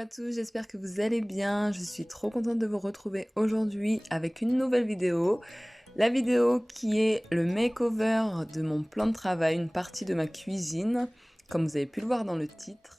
à tous, j'espère que vous allez bien. Je suis trop contente de vous retrouver aujourd'hui avec une nouvelle vidéo. La vidéo qui est le makeover de mon plan de travail, une partie de ma cuisine, comme vous avez pu le voir dans le titre.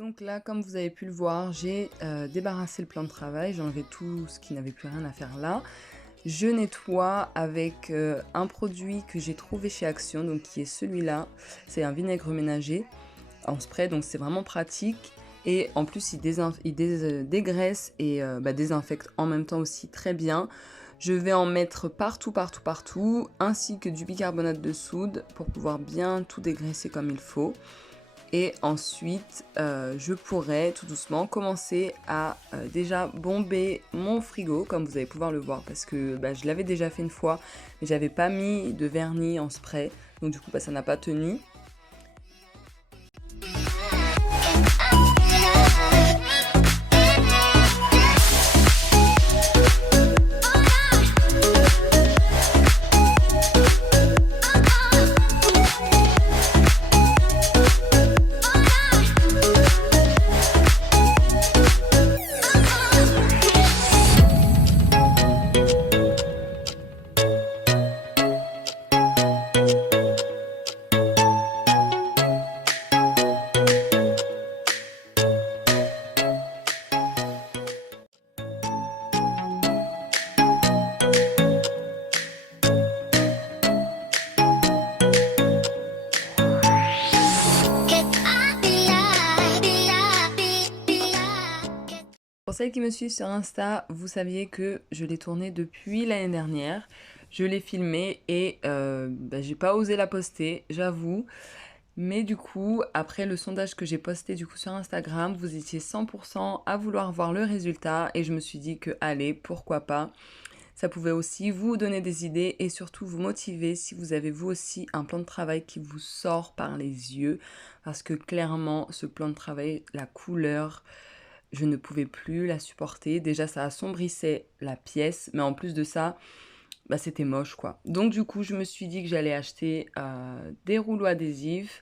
Donc là, comme vous avez pu le voir, j'ai débarrassé le plan de travail, j'ai enlevé tout ce qui n'avait plus rien à faire là. Je nettoie avec un produit que j'ai trouvé chez Action, donc qui est celui-là. C'est un vinaigre ménager en spray, donc c'est vraiment pratique. Et en plus, il dégraisse et désinfecte en même temps aussi très bien. Je vais en mettre partout, ainsi que du bicarbonate de soude pour pouvoir bien tout dégraisser comme il faut. Et ensuite, je pourrais tout doucement commencer à déjà bomber mon frigo, comme vous allez pouvoir le voir, parce que je l'avais déjà fait une fois, mais j'avais pas mis de vernis en spray, donc du coup ça n'a pas tenu. Pour celles qui me suivent sur Insta, vous saviez que je l'ai tourné depuis l'année dernière. Je l'ai filmé et j'ai pas osé la poster, j'avoue. Mais du coup, après le sondage que j'ai posté du coup sur Instagram, vous étiez 100% à vouloir voir le résultat et je me suis dit que allez, pourquoi pas. Ça pouvait aussi vous donner des idées et surtout vous motiver si vous avez vous aussi un plan de travail qui vous sort par les yeux. Parce que clairement, ce plan de travail, la couleur, je ne pouvais plus la supporter. Déjà, ça assombrissait la pièce, mais en plus de ça, c'était moche, quoi. Donc du coup, je me suis dit que j'allais acheter des rouleaux adhésifs,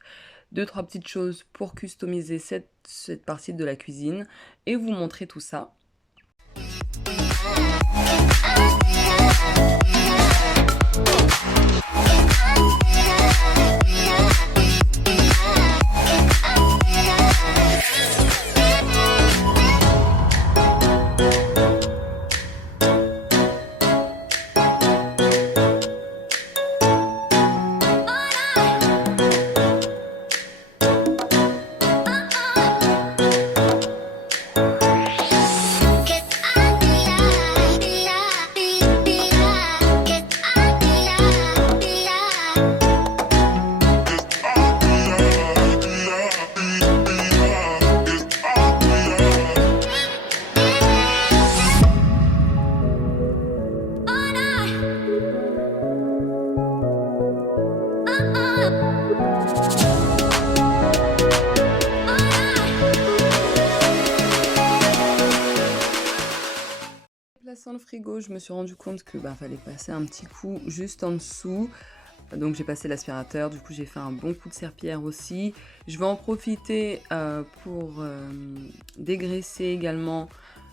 2-3 petites choses pour customiser cette partie de la cuisine et vous montrer tout ça. repassant le frigo, je me suis rendu compte que fallait passer un petit coup juste en dessous. Donc j'ai passé l'aspirateur, du coup j'ai fait un bon coup de serpillière aussi. Je vais en profiter pour dégraisser également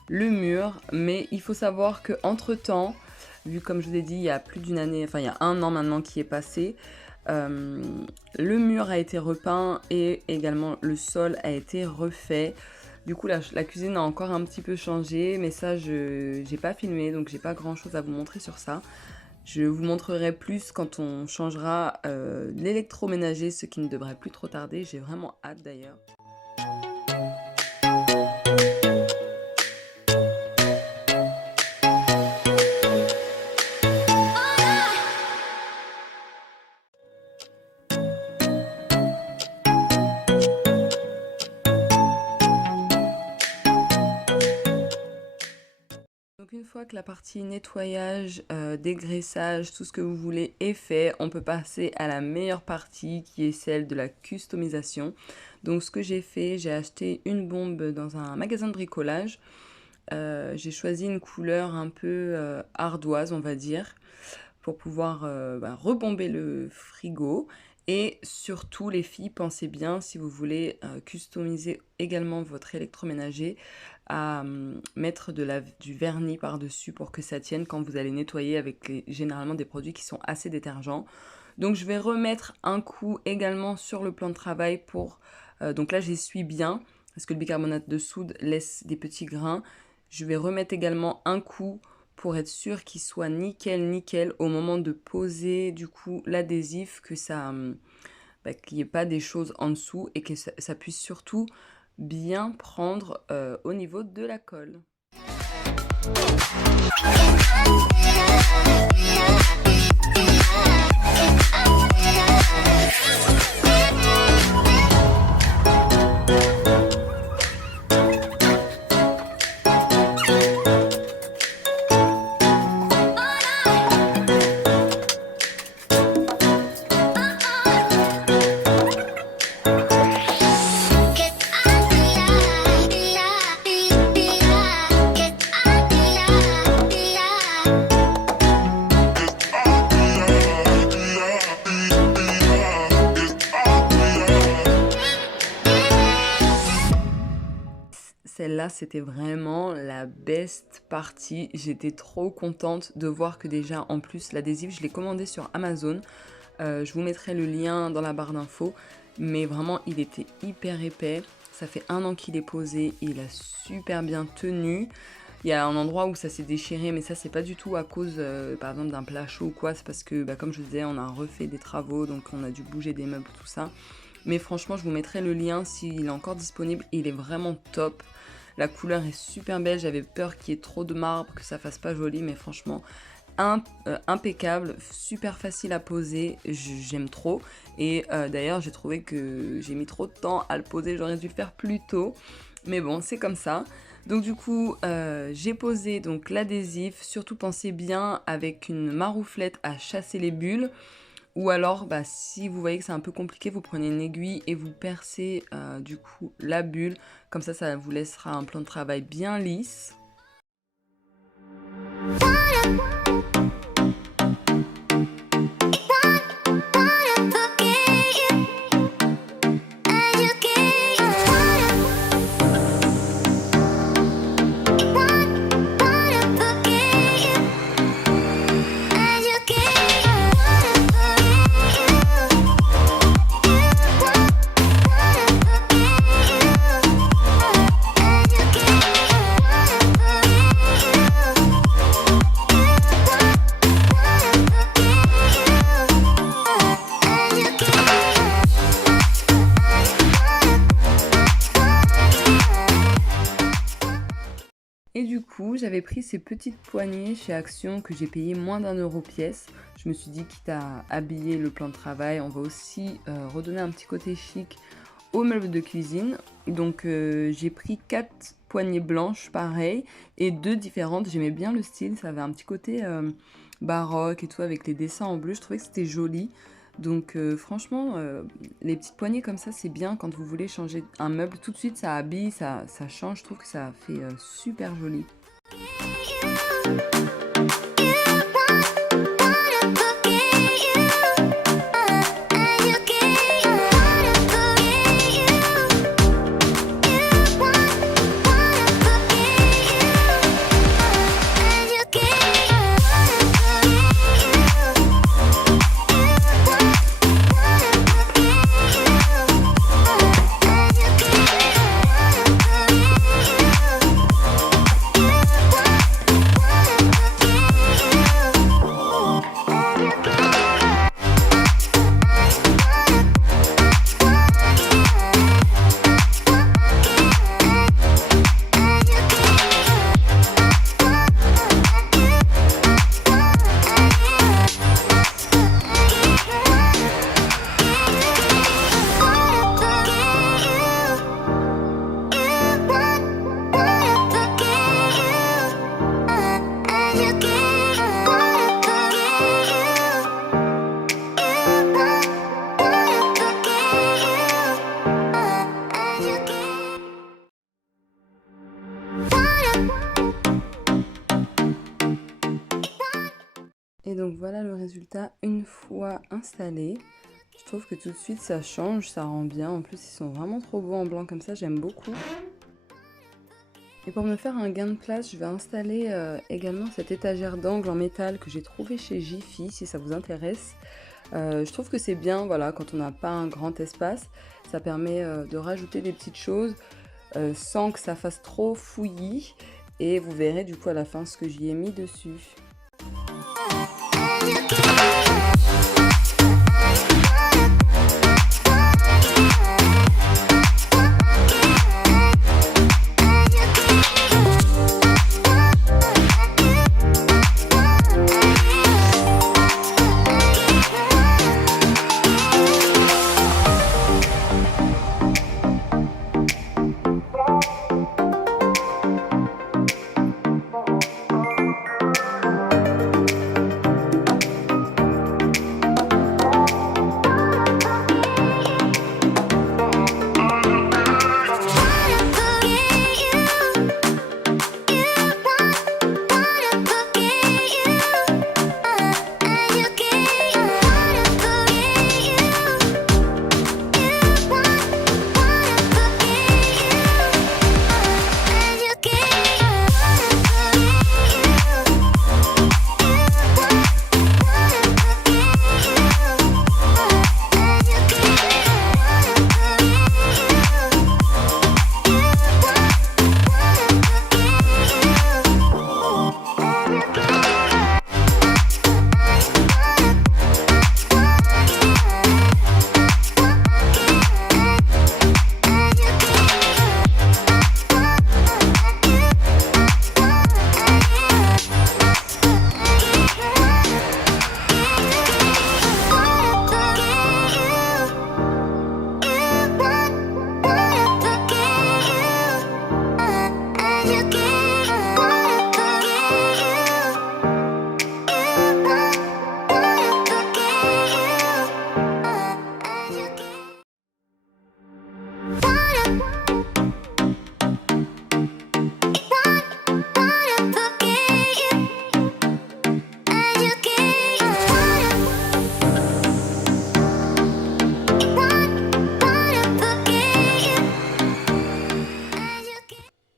le mur. Mais il faut savoir que entre temps, vu comme je vous ai dit, il y a plus d'une année, enfin il y a 1 an maintenant qui est passé, le mur a été repeint et également le sol a été refait. Du coup, la cuisine a encore un petit peu changé, mais ça, je n'ai pas filmé, donc j'ai pas grand chose à vous montrer sur ça. Je vous montrerai plus quand on changera l'électroménager, ce qui ne devrait plus trop tarder. J'ai vraiment hâte d'ailleurs. Donc une fois que la partie nettoyage, dégraissage, tout ce que vous voulez est fait, on peut passer à la meilleure partie qui est celle de la customisation. Donc ce que j'ai fait, j'ai acheté une bombe dans un magasin de bricolage. J'ai choisi une couleur un peu ardoise, on va dire, pour pouvoir rebomber le frigo. Et surtout, les filles, pensez bien, si vous voulez customiser également votre électroménager, à mettre du vernis par-dessus pour que ça tienne quand vous allez nettoyer avec généralement des produits qui sont assez détergents. Donc je vais remettre un coup également sur le plan de travail pour... donc là j'essuie bien parce que le bicarbonate de soude laisse des petits grains. Je vais remettre également un coup pour être sûr qu'il soit nickel nickel au moment de poser du coup l'adhésif, que ça qu'il n'y ait pas des choses en dessous et que ça puisse surtout bien prendre au niveau de la colle. Celle-là, c'était vraiment la best partie. J'étais trop contente de voir que déjà, en plus, l'adhésif, je l'ai commandé sur Amazon. Je vous mettrai le lien dans la barre d'infos. Mais vraiment, il était hyper épais. Ça fait 1 an qu'il est posé. Il a super bien tenu. Il y a un endroit où ça s'est déchiré, mais ça, c'est pas du tout à cause, par exemple, d'un plat chaud ou quoi. C'est parce que, comme je vous disais, on a refait des travaux, donc on a dû bouger des meubles, tout ça. Mais franchement, je vous mettrai le lien s'il est encore disponible. Il est vraiment top. La couleur est super belle. J'avais peur qu'il y ait trop de marbre, que ça fasse pas joli. Mais franchement, impeccable. Super facile à poser. J'aime trop. Et d'ailleurs, j'ai trouvé que j'ai mis trop de temps à le poser. J'aurais dû le faire plus tôt. Mais bon, c'est comme ça. Donc du coup, j'ai posé donc l'adhésif. Surtout pensez bien avec une marouflette à chasser les bulles. Ou alors, si vous voyez que c'est un peu compliqué, vous prenez une aiguille et vous percez du coup la bulle. Comme ça vous laissera un plan de travail bien lisse. Et du coup, j'avais pris ces petites poignées chez Action que j'ai payé moins d'1 € pièce. Je me suis dit, quitte à habiller le plan de travail, on va aussi redonner un petit côté chic aux meubles de cuisine. Donc j'ai pris 4 poignées blanches, pareil, et 2 différentes. J'aimais bien le style, ça avait un petit côté baroque et tout, avec les dessins en bleu. Je trouvais que c'était joli. Donc franchement, les petites poignées comme ça, c'est bien quand vous voulez changer un meuble. Tout de suite, ça habille, ça change. Je trouve que ça fait super joli. Et donc voilà le résultat une fois installé. Je trouve que tout de suite ça change, ça rend bien. En plus ils sont vraiment trop beaux en blanc comme ça, j'aime beaucoup. Et pour me faire un gain de place, je vais installer également cette étagère d'angle en métal que j'ai trouvé chez Jiffy, si ça vous intéresse. Je trouve que c'est bien, voilà, quand on n'a pas un grand espace, ça permet de rajouter des petites choses sans que ça fasse trop fouillis. Et vous verrez du coup à la fin ce que j'y ai mis dessus.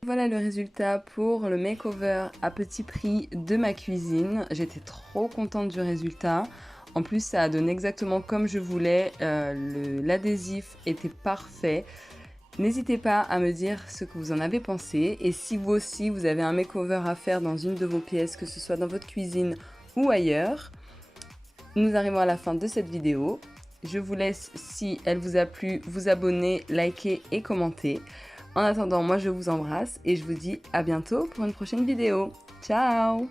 Voilà le résultat pour le makeover à petit prix de ma cuisine. J'étais trop contente du résultat. En plus, ça a donné exactement comme je voulais. L'adhésif était parfait. N'hésitez pas à me dire ce que vous en avez pensé. Et si vous aussi, vous avez un makeover à faire dans une de vos pièces, que ce soit dans votre cuisine ou ailleurs. Nous arrivons à la fin de cette vidéo. Je vous laisse, si elle vous a plu, vous abonner, liker et commenter. En attendant, moi je vous embrasse et je vous dis à bientôt pour une prochaine vidéo. Ciao!